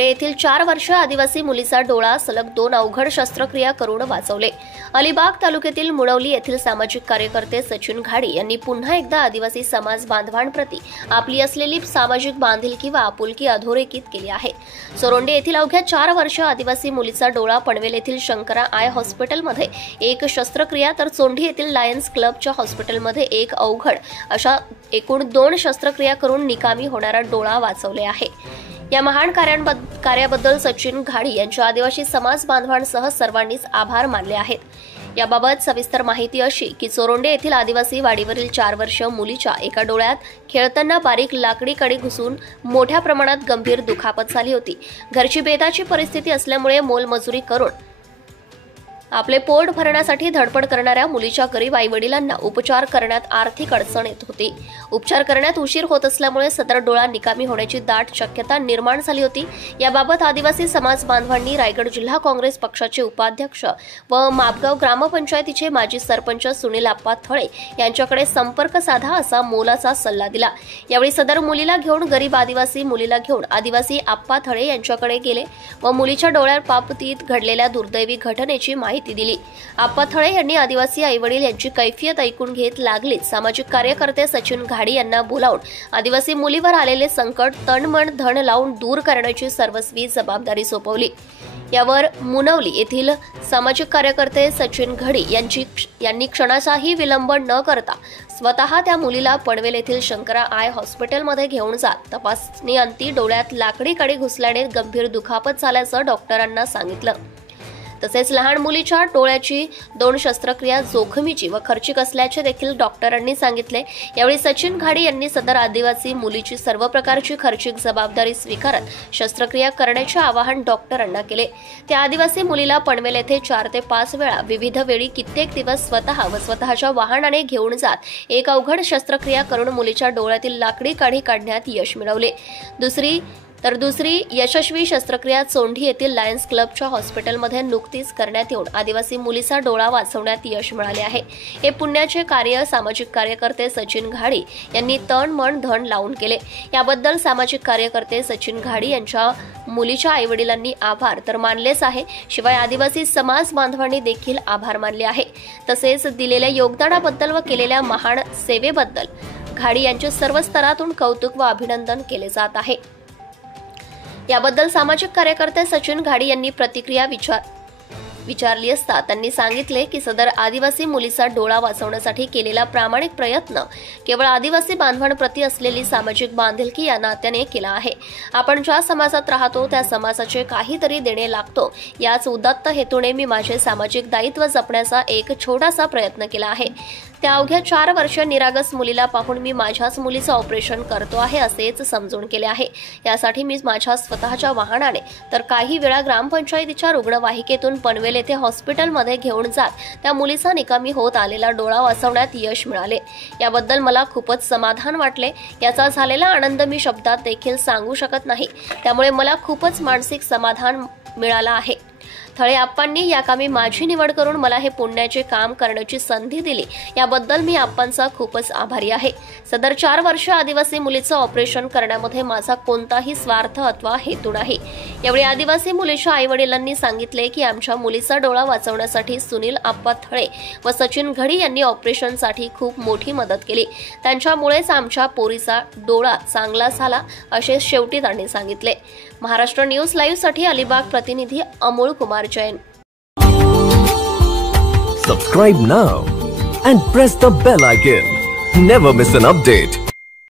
सोरोंडे येथील 4 वर्षीय आदिवासी मुलीचा डोळा सलग 2 अवघड शस्त्रक्रिया करून वाचवले। अलिबाग तालुक्यातील मुणवली येथील सामाजिक कार्यकर्ते सचिन घाडी यांनी पुन्हा एकदा आदिवासी समाज बांधवांप्रती आपली असलेली सामाजिक बांधिलकी व आपुलकी अधोरेखित केली आहे। सोरोंडे येथील अवघ्या 4 वर्षीय आदिवासी मुलीचा डोळा पनवेल येथील शंकरा आय हॉस्पिटलमध्ये एक शस्त्रक्रिया तर चोंढी येथील लायन्स क्लबच्या हॉस्पिटलमध्ये एक अवघड अशा एकूण 2 शस्त्रक्रिया करून निकामी होणारा डोळा वाचवले आहे। या महान कार्याबद्दल सचिन घाडी यांच्या आदिवासी समाज बांधवांसह सर्वांनीच आभार मानले आहेत। याबाबत सविस्तर माहिती अशी की सोरोंडे येथील आदिवासी वाडीवरील 4 वर्षीय मुलीच्या एका डोळ्यात खेळताना बारीक लाकडी कडी घुसून मोठ्या प्रमाणात गंभीर दुखापत झाली होती। घरची बेताची परिस्थिती असल्यामुळे मोलमजुरी करून आपले पोट भरण्यासाठी धडपड करणाऱ्या मुलीच्या गरीब आईवडिलांना उपचार करण्यात आर्थिक अडचण येत होती। उपचार करण्यात उशीर होत असल्यामुळे सदर डोळा निकामी होण्याची दाट शक्यता निर्माण झाली होती। याबाबत आदिवासी समाज बांधवांनी रायगड जिल्हा काँग्रेस पक्षाचे उपाध्यक्ष व मापगाव ग्रामपंचायतीचे माजी सरपंच सुनील आप्पा थळे यांच्याकडे संपर्क साधा असा मोलाचा सल्ला दिला। यावेळी सदर मुलीला घेऊन गरीब आदिवासी मुलीला घेऊन आदिवासी आप्पा थळे यांच्याकडे गेले व मुलीच्या डोळ्याबाबतीत घडलेल्या दुर्दैवी घटनेची माहिती दिली। आप्पा थळे यांनी आदिवासी आईवडील यांची कैफियत ऐकून घेत लागलीच सामाजिक कार्यकर्ते सचिन घाडी यांना बोलावून आदिवासी मुलीवर आलेले संकट तन मन धन लावून दूर करण्याची सर्वस्वी जबाबदारी सोपवली। यावर मुणवली येथील सामाजिक कार्यकर्ते सचिन घाडी यांनी क्षणाचाही विलंब न करता स्वतः त्या मुलीला पनवेल येथील शंकरा आय हॉस्पिटलमध्ये घेऊन जात तपासणी अंती डोळ्यात लाकडी कडी घुसल्याने गंभीर दुखापत झाल्याचं डॉक्टरांना सांगितलं। तसेच लहान मुलीच्या डोळ्याची 2 शस्त्रक्रिया जोखमीची व खर्चिक असल्याचे देखील डॉक्टरांनी सांगितले। यावेळी सचिन घाडी यांनी सदर आदिवासी मुलीची सर्व प्रकारची खर्चिक जबाबदारी स्वीकारत शस्त्रक्रिया करण्याचे आवाहन डॉक्टरांना केले। त्या आदिवासी मुलीला पनवेल येथे 4 ते 5 वेळा विविध वेळी कित्येक दिवस स्वतः व स्वतःच्या वाहनाने घेऊन जात एक अवघड शस्त्रक्रिया करून मुलीच्या डोळ्यातील लाकडी काडी काढण्यात यश मिळवले। दुसरी यशस्वी शस्त्रक्रिया चोंढी येथील लायन्स क्लबच्या हॉस्पिटलमध्ये नुकतीच करण्यात येऊन आदिवासी मुलीचा डोळा वाचवण्यात यश मिळाले आहे। हे पुण्याचे कार्य सामाजिक कार्यकर्ते सचिन घाडी यांनी तन मन धन लावून केले। याबद्दल सामाजिक कार्यकर्ते सचिन घाडी यांच्या मुलीच्या आईवडिलांनी आभार तर मानलेच आहे, शिवाय आदिवासी समाज बांधवांनी देखील आभार मानले आहे। तसेच दिलेल्या योगदानाबद्दल व केलेल्या महान सेवेबद्दल घाडी यांचे सर्व स्तरातून कौतुक व अभिनंदन केले जात आहे। याबद्दल सामाजिक कार्यकर्ते सचिन घाडी यांनी प्रतिक्रिया विचारली असता त्यांनी सांगितले की सदर आदिवासी मुलीचा डोळा वाचवण्यासाठी केलेला प्रामाणिक प्रयत्न केवळ आदिवासी बांधवांप्रती असलेली सामाजिक बांधिलकी या नात्याने केला आहे। आपण ज्या समाजात राहतो त्या समाजाचे काहीतरी देणे लागतो याच उदात्त हेतूने मी माझे सामाजिक दायित्व जपण्याचा एक छोटासा प्रयत्न केला आहे। त्या अवघ्या 4 वर्षीय निरागस मुलीला पाहून मी माझ्याच मुलीचं ऑपरेशन करतो आहे असेच समजून केले आहे। यासाठी मी माझ्या स्वतःच्या वाहनाने तर काही वेळा ग्रामपंचायतीच्या रुग्णवाहिकेतून पनवेल येथे हॉस्पिटलमध्ये घेऊन जात त्या मुलीचा निकामी होत आलेला डोळा वाचवण्यात यश मिळाले। याबद्दल मला खूपच समाधान वाटले। याचा झालेला आनंद मी शब्दात देखील सांगू शकत नाही। त्यामुळे मला खूपच मानसिक समाधान मिळाला आहे। थळे आप्पांनी या कामी माझी निवड करून मला हे पुण्याचे काम करण्याची संधी दिली, याबद्दल मी आप्पांचा खूपच आभारी आहे। सदर 4 वर्ष आदिवासी मुलीचं ऑपरेशन करण्यामध्ये माझा कोणताही स्वार्थ अथवा हेतू नाही। यावेळी आदिवासी मुलीच्या आईवडिलांनी सांगितले की आमच्या मुलीचा डोळा वाचवण्यासाठी सुनील आप्पा थळे व सचिन घाडी यांनी ऑपरेशनसाठी खूप मोठी मदत केली। त्यांच्यामुळेच आमच्या पोरीचा डोळा चांगला झाला असे शेवटी त्यांनी सांगितले। महाराष्ट्र न्यूज लाईव्ह साठी अलिबाग प्रतिनिधी Amol Kumar Jain. Subscribe now and press the bell icon. Never miss an update.